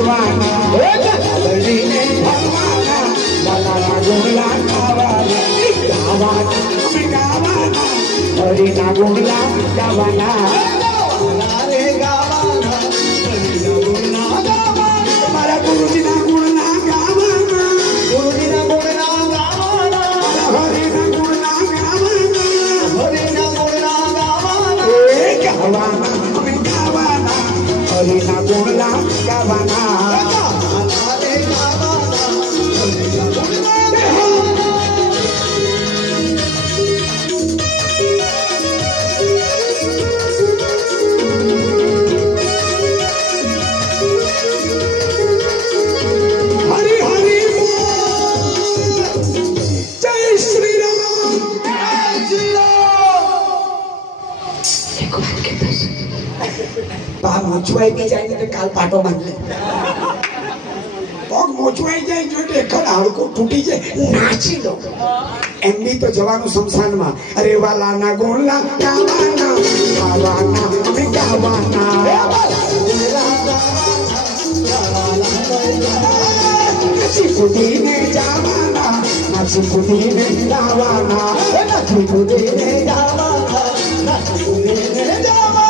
નાચવાના બળીને ભરવાના વાલાના ગુણલા ગાવાના અમે ગાવાના હરિના ગુણલા ગાવાના રે ગાવાના હરિના ગુણલા ગાવાના મારા ગુરુજીના ગુણલા ગાવાના ગુરુજીના ગુણલા ગાવાના હરિના ગુણલા ગાવાના હરિના ગુણલા ગાવાના એ ગાવાના અમે ગાવાના હરિના ગુણલા ગાવાના મોચવાઈ બી જાય તો કાલ પાટો બાંધી પગ મોચવાઈ જાય જો એખડ હાડકું તૂટી જાય નાચી લો એમ બી તો જવાનું શમશાનમાં અરે વાલાના ગોળલા ગાવાના ગાવાના અમે ગાવાના નાચી કૂદીને જવાના નાચી કૂદીને ગાવાના નાચી કૂદીને ગાવાના નાચી કૂદીને જવાના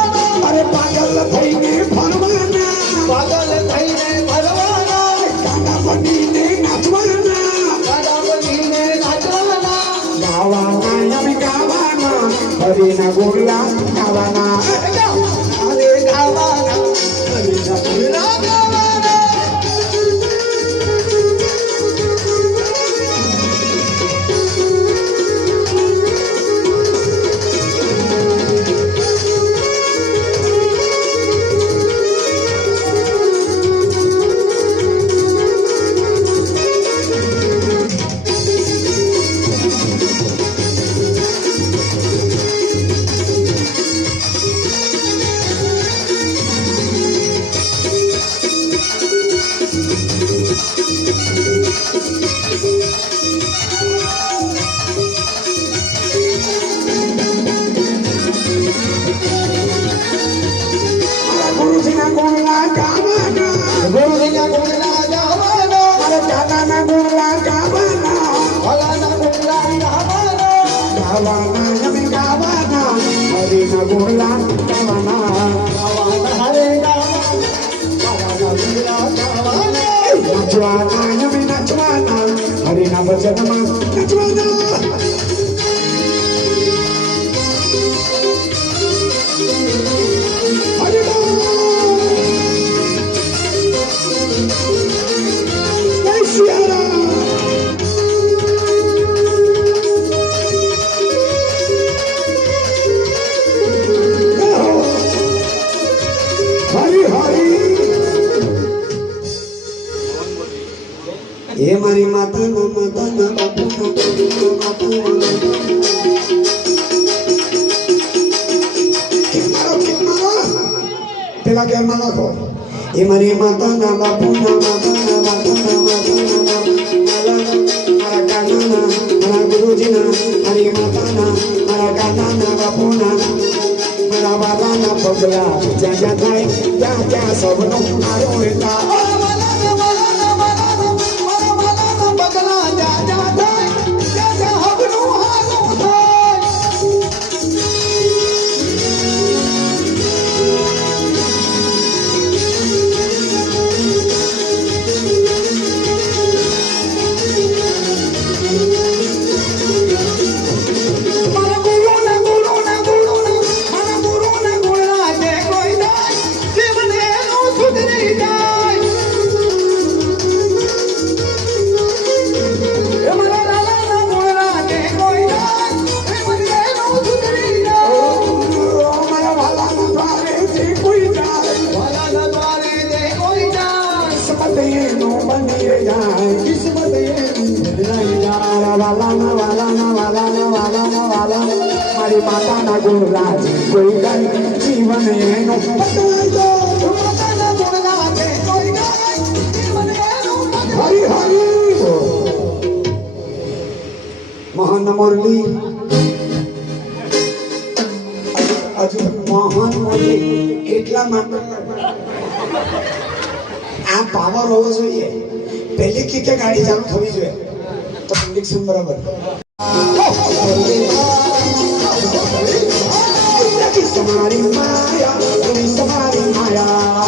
અરે પાગલ થઈને ફરવાના પાગલ થઈને ફરવાના કાંડા બનીને નાચવાના કાંડા બનીને નાચવાના ગાવાના અમે ગાવાના હરિના ગોળલા ગાવાના અરે ગાવાના હરિના ગોળલા ગાવાના હરિના ભજનમાં નચવાના એ મારી માતાના બાપુના પેલા ઘેરમાં નાખો એ મારી માતાના બાપુના મારા કાનાના મારા ગુરુજીના મારી માતાના મારા કાનાના બાપુના મારા બાબાના પગલા જ્યાં જ્યાં થાય ત્યાં ત્યાં સૌનો મારો રહેતા મારી માતાના ગુણરાજ કોઈ ગાય જીવન એનો બતાવી દો માતાના ગુણરાજ કોઈ ગાય જીવન એનો હરી હરી મહાન મુરલી હજુ મહાન મુરલી એટલા માટે આ પાવર હોવો જોઈએ. પહેલી કિકે ગાડી ચાલુ થવી જોઈએ તો ઇન્જેક્શન બરાબર. તમારી માયા તમારી માયા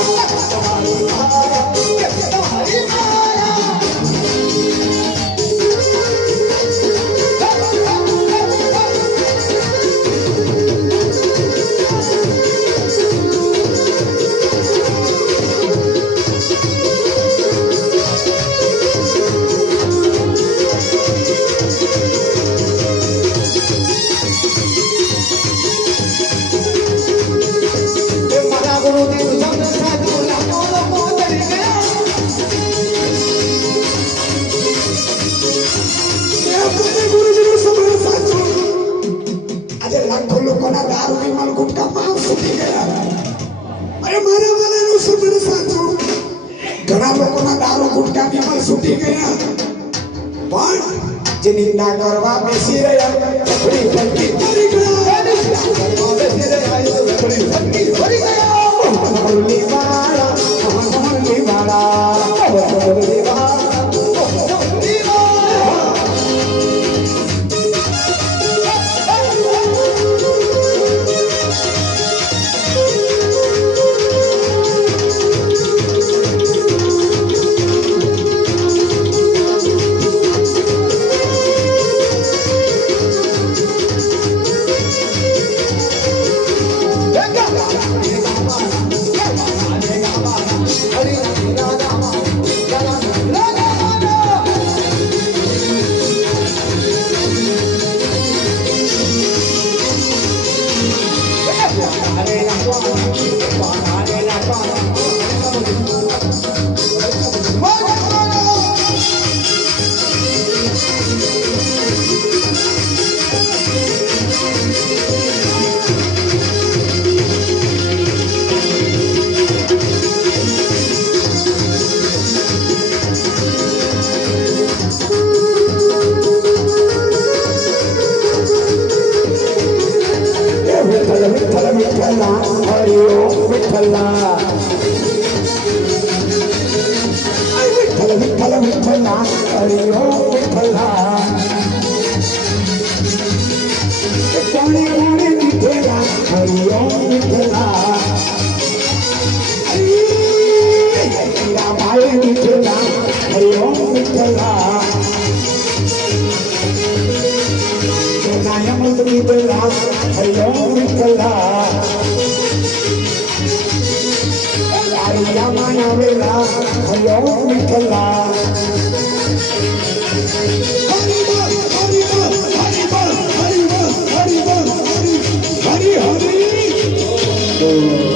ઘણા લોકોના દારૂ ગુટકા વિમલ છૂટી ગયા પણ જે નિંદા કરવા બેસી રહ્યા ચપડી ફટકી કરી ગયા બેસી રહ્યા ચપડી ફટકી કરી ગયા મુરલી વાળા મુરલી વાળા મુરલી વાળા Hari